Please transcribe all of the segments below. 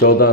14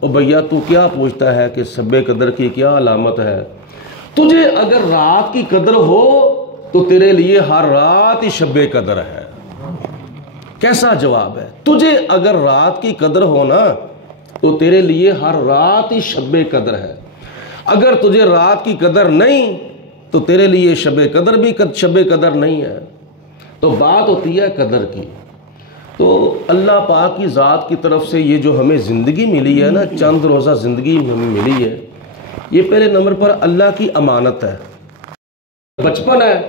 او بھیا تو کیا پوچھتا ہے کہ شب قدر کی کیا علامت ہے؟ تجھے اگر رات کی قدر ہو تو تیرے لیے ہر رات ہی شب قدر ہے۔ کیسا جواب ہے؟ تجھے اگر رات کی قدر ہو نا تو تیرے لیے ہر رات ہی شب قدر ہے، اگر تجھے رات کی قدر نہیں تو تیرے لیے شب قدر بھی شب قدر نہیں ہے۔ تو بات ہوتی ہے قدر کی۔ تو اللہ پاک کی ذات کی طرف سے یہ جو ہمیں زندگی ملی ہے نا، چند روزہ زندگی ہمیں ملی ہے، یہ پہلے نمبر پر اللہ کی امانت ہے۔ بچپن ہے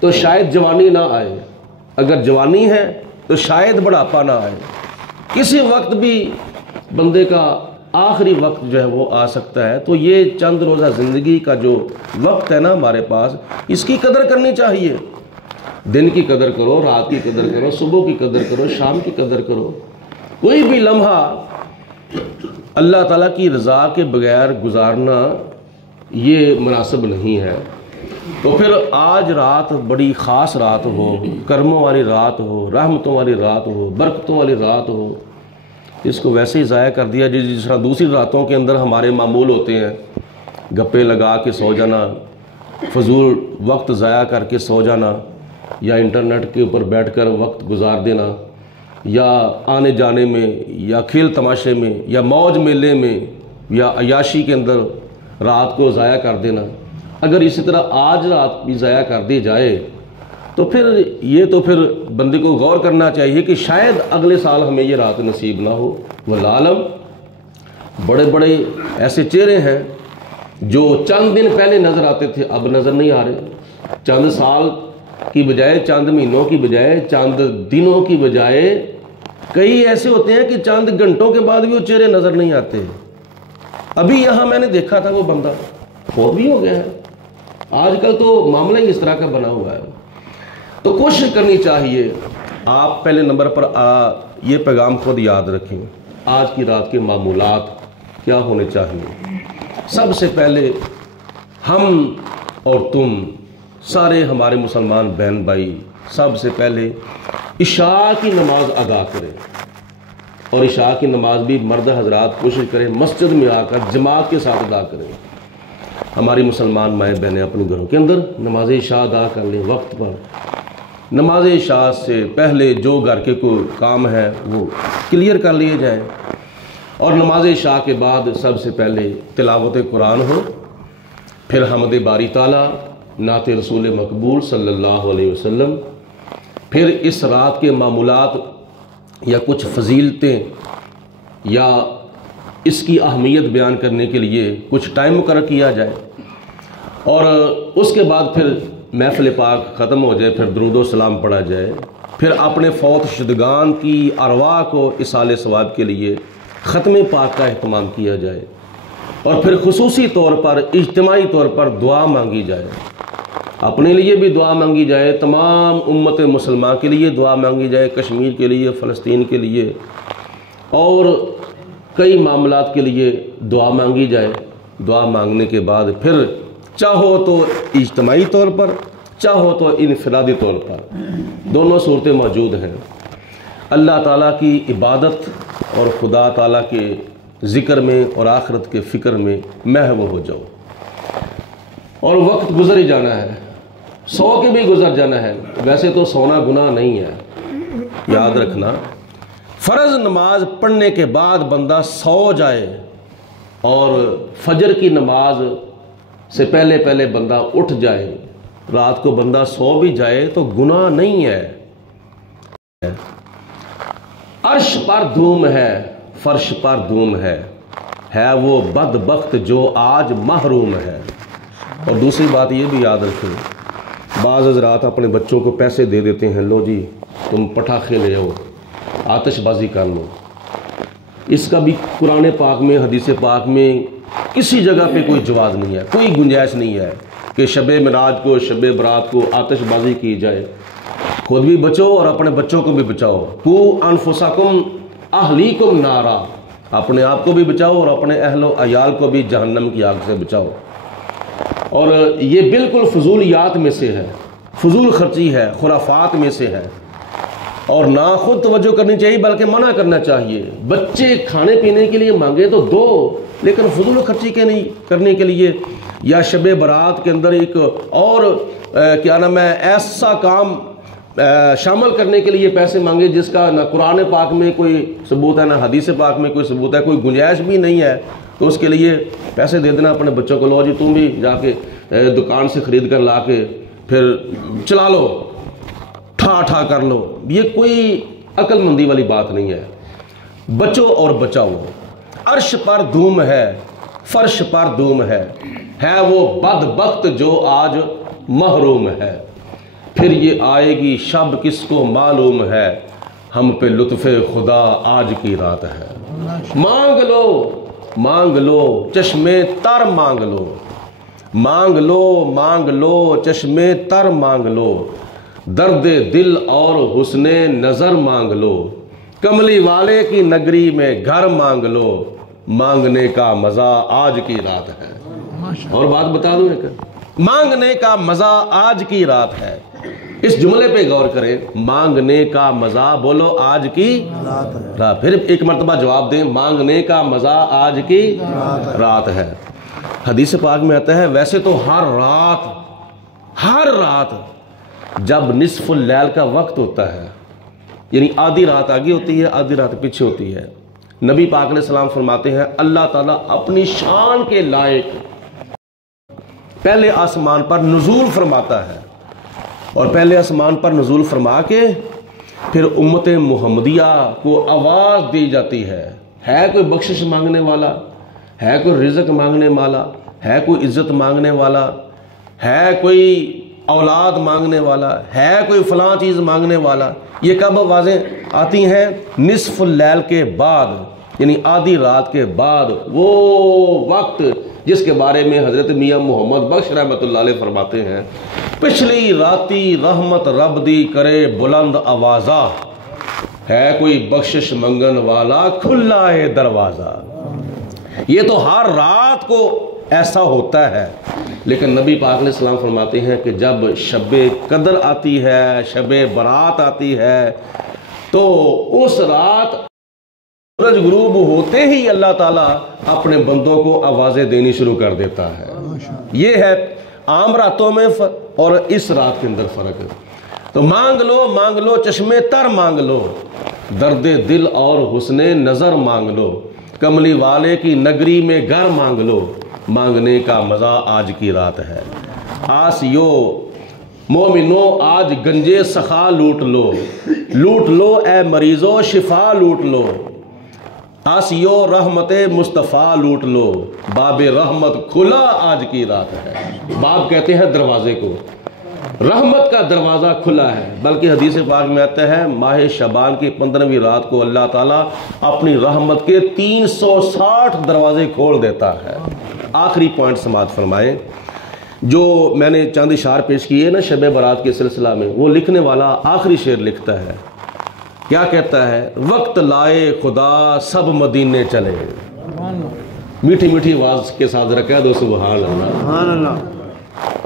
تو شاید جوانی نہ آئے، اگر جوانی ہے تو شاید بڑھاپا نہ آئے، کسی وقت بھی بندے کا آخری وقت جو ہے وہ آ سکتا ہے۔ تو یہ چند روزہ زندگی کا جو وقت ہے نا ہمارے پاس، اس کی قدر کرنی چاہیے۔ دن کی قدر کرو، رات کی قدر کرو، صبح کی قدر کرو، شام کی قدر کرو۔ کوئی بھی لمحہ اللہ تعالیٰ کی رضا کے بغیر گزارنا یہ مناسب نہیں ہے۔ تو پھر آج رات بڑی خاص رات ہو، کرموں والی رات ہو، رحمتوں والی رات ہو، برکتوں والی رات ہو، اس کو ویسے ہی ضائع کر دیا جس طرح دوسری راتوں کے اندر ہمارے معمول ہوتے ہیں، گپے لگا کے سو جانا، فضول وقت ضائع کر کے سو جانا، یا انٹرنیٹ کے اوپر بیٹھ کر وقت گزار دینا، یا آنے جانے میں، یا کھیل تماشے میں، یا موج میلے میں، یا عیاشی کے اندر رات کو ضائع کر دینا۔ اگر اسی طرح آج رات بھی ضائع کر دی جائے تو پھر بندے کو غور کرنا چاہیے کہ شاید اگلے سال ہمیں یہ رات نصیب نہ ہو۔ واللہ عالم، بڑے بڑے ایسے چہرے ہیں جو چند دن پہلے نظر آتے تھے، اب نظر نہیں آ رہے۔ چند سال کی بجائے، چند مہینوں کی بجائے، چند دنوں کی بجائے، کئی ایسے ہوتے ہیں کہ چند گھنٹوں کے بعد بھی وہ چہرے نظر نہیں آتے۔ ابھی یہاں میں نے دیکھا تھا وہ بندہ فوت بھی ہو گیا ہے۔ آج کل تو معاملہ ہی اس طرح کا بنا ہوا ہے۔ تو کوشش کرنی چاہیے، آپ پہلے نمبر پر یہ پیغام خود یاد رکھیں، آج کی رات کے معمولات کیا ہونے چاہیے۔ سب سے پہلے ہم اور تم سارے ہمارے مسلمان بہن بھائی سب سے پہلے عشاء کی نماز ادا کریں، اور عشاء کی نماز بھی مرد حضرات کوشش کریں مسجد میں آ کر جماعت کے ساتھ ادا کریں۔ ہماری مسلمان مائیں بہنیں اپنے گھروں کے اندر نماز عشاء ادا کر لیں وقت پر۔ نماز عشاء سے پہلے جو گھر کے کوئی کام ہے وہ کلیئر کر لیے جائیں، اور نماز عشاء کے بعد سب سے پہلے تلاوت قرآن ہو، پھر حمد باری تعالیٰ، نعت رسول مقبول صلی اللہ علیہ وسلم، پھر اس رات کے معمولات یا کچھ فضیلتیں یا اس کی اہمیت بیان کرنے کے لیے کچھ ٹائم مقرر کیا جائے، اور اس کے بعد پھر محفل پاک ختم ہو جائے، پھر درود و سلام پڑھا جائے، پھر اپنے فوت شدگان کی ارواح کو اصال ثواب کے لیے ختم پاک کا اہتمام کیا جائے، اور پھر خصوصی طور پر اجتماعی طور پر دعا مانگی جائے، اپنے لیے بھی دعا مانگی جائے، تمام امت مسلمان کے لیے دعا مانگی جائے، کشمیر کے لیے، فلسطین کے لیے، اور کئی معاملات کے لیے دعا مانگی جائے۔ دعا مانگنے کے بعد پھر چاہو تو اجتماعی طور پر، چاہو تو انفرادی طور پر، دونوں صورتیں موجود ہیں۔ اللہ تعالیٰ کی عبادت اور خدا تعالیٰ کے ذکر میں اور آخرت کے فکر میں محو ہو جاؤ، اور وقت گزر ہی جانا ہے، سو کے بھی گزر جانا ہے۔ ویسے تو سونا گناہ نہیں ہے، یاد رکھنا، فرض نماز پڑھنے کے بعد بندہ سو جائے اور فجر کی نماز سے پہلے بندہ اٹھ جائے، رات کو بندہ سو بھی جائے تو گناہ نہیں ہے۔ عرش پر دھوم ہے، فرش پر دھوم ہے وہ بدبخت جو آج محروم ہے۔ اور دوسری بات یہ بھی یاد رکھیں، بعض حضرات اپنے بچوں کو پیسے دے دیتے ہیں، لو جی تم پٹاخے لے آؤ، آتش بازی کر لو۔ اس کا بھی قرآن پاک میں، حدیث پاک میں کسی جگہ پہ کوئی جواز نہیں ہے، کوئی گنجائش نہیں ہے کہ شب معراج کو، شب برات کو آتش بازی کی جائے۔ خود بھی بچو اور اپنے بچوں کو بھی بچاؤ۔ قو انفسکم اہلیکم نارا، اپنے آپ کو بھی بچاؤ اور اپنے اہل و عیال کو بھی جہنم کی آگ سے بچاؤ۔ اور یہ بالکل فضولیات میں سے ہے، فضول خرچی ہے، خرافات میں سے ہے۔ اور نہ خود توجہ کرنی چاہیے بلکہ منع کرنا چاہیے۔ بچے کھانے پینے کے لیے مانگے تو دو، لیکن فضول خرچی کے نہیں کرنے کے لیے، یا شب برات کے اندر ایک اور کیا نام ہے ایسا کام شامل کرنے کے لیے پیسے مانگے جس کا نہ قرآن پاک میں کوئی ثبوت ہے نہ حدیث پاک میں کوئی ثبوت ہے، کوئی گنجائش بھی نہیں ہے، تو اس کے لیے پیسے دے دینا اپنے بچوں کو، لو جی تم بھی جا کے دکان سے خرید کر لا کے پھر چلا لو، ٹھا کر لو۔ یہ کوئی عقل مندی والی بات نہیں ہے۔ بچو اور بچاؤ۔ عرش پر دھوم ہے، فرش پر دھوم ہے وہ بدبخت جو آج محروم ہے، پھر یہ آئے گی شب کس کو معلوم ہے، ہم پہ لطف خدا آج کی رات ہے۔ مانگ لو چشمے تر مانگ لو، مانگ لو چشمے تر مانگ لو، درد دل اور حسن نظر مانگ لو، کملی والے کی نگری میں گھر مانگ لو، مانگنے کا مزہ آج کی رات ہے۔ اور بات بتا دوں ایک، مانگنے کا مزہ آج کی رات ہے۔ اس جملے پہ غور کریں، مانگنے کا مزہ، بولو آج کی رات، پھر ایک مرتبہ جواب دیں، مانگنے کا مزہ آج کی رات ہے۔ حدیث پاک میں آتا ہے ویسے تو ہر رات جب نصف اللیل کا وقت ہوتا ہے، یعنی آدھی رات آگے ہوتی ہے آدھی رات پیچھے ہوتی ہے، نبی پاک علیہ السلام فرماتے ہیں اللہ تعالیٰ اپنی شان کے لائق پہلے آسمان پر نزول فرماتا ہے، اور پہلے آسمان پر نزول فرما کے پھر امت محمدیہ کو آواز دی جاتی ہے کوئی بخشش مانگنے والا، ہے کوئی رزق مانگنے والا، ہے کوئی عزت مانگنے والا، ہے کوئی اولاد مانگنے والا، ہے کوئی فلاں چیز مانگنے والا؟ یہ کب آوازیں آتی ہیں؟ نصف اللیل کے بعد، یعنی آدھی رات کے بعد، وہ وقت جس کے بارے میں حضرت میاں محمد بخش رحمۃ اللہ علیہ فرماتے ہیں، پچھلی راتی رحمت رب دی کرے بلند آوازہ، ہے کوئی بخشش منگن والا کھلا ہے دروازہ۔ یہ تو ہر رات کو ایسا ہوتا ہے، لیکن نبی پاک علیہ السلام فرماتے ہیں کہ جب شب قدر آتی ہے، شب برات آتی ہے، تو اس رات سورج غروب ہوتے ہی اللہ تعالیٰ اپنے بندوں کو آوازیں دینی شروع کر دیتا ہے۔ یہ ہے عام راتوں میں اور اس رات کے اندر فرق ہے۔ تو مانگ لو چشمے تر مانگ لو، درد دل اور حسن نظر مانگ لو، کملی والے کی نگری میں گھر مانگ لو، مانگنے کا مزہ آج کی رات ہے۔ آسیو مومنو آج گنجے سخا لوٹ لو اے مریضو شفا لوٹ لو، آسیو رحمت مصطفیٰ لوٹ لو، باب رحمت کھلا آج کی رات ہے۔ باب کہتے ہیں دروازے کو، رحمت کا دروازہ کھلا ہے، بلکہ حدیث پاک میں آتا ہے ماہ شعبان کی 15ویں رات کو اللہ تعالیٰ اپنی رحمت کے 360 دروازے کھول دیتا ہے۔ آخری پوائنٹ سماعت فرمائیں، جو میں نے چاند اشعار پیش کیے نا شب برات کے سلسلہ میں، وہ لکھنے والا آخری شعر لکھتا ہے، کیا کہتا ہے؟ وقت لائے خدا سب مدینے چلے، میٹھی میٹھی آواز کے ساتھ رکھا دو سبحان اللہ۔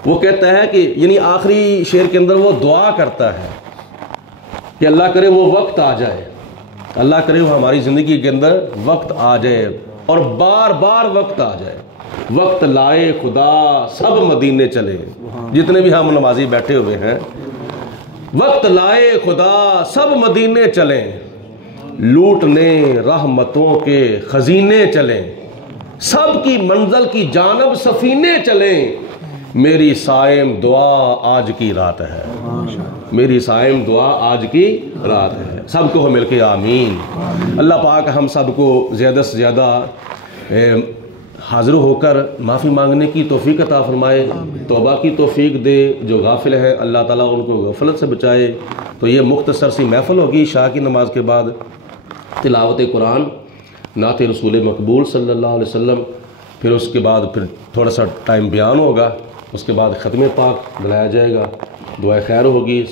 وہ کہتا ہے کہ یعنی آخری شعر کے اندر وہ دعا کرتا ہے کہ اللہ کرے وہ وقت آ جائے، اللہ کرے وہ ہماری زندگی کے اندر وقت آ جائے، اور بار بار وقت آ جائے۔ وقت لائے خدا سب مدینے چلے، جتنے بھی ہم نمازی بیٹھے ہوئے ہیں، وقت لائے خدا سب مدینے چلیں، لوٹنے رحمتوں کے خزینے چلیں، سب کی منزل کی جانب سفینے چلیں، میری صائم دعا آج کی رات ہے، میری صائم دعا آج کی رات ہے۔ سب کو مل کے آمین۔ اللہ پاک ہم سب کو زیادہ سے زیادہ حاضر ہو کر معافی مانگنے کی توفیق عطا فرمائے، توبہ کی توفیق دے، جو غافل ہیں اللہ تعالیٰ ان کو غفلت سے بچائے۔ تو یہ مختصر سی محفل ہوگی عشاء کی نماز کے بعد، تلاوت قرآن، نعت رسول مقبول صلی اللہ علیہ وسلم، پھر اس کے بعد پھر تھوڑا سا ٹائم بیان ہوگا، اس کے بعد ختم پاک بلایا جائے گا، دعائے خیر ہوگی۔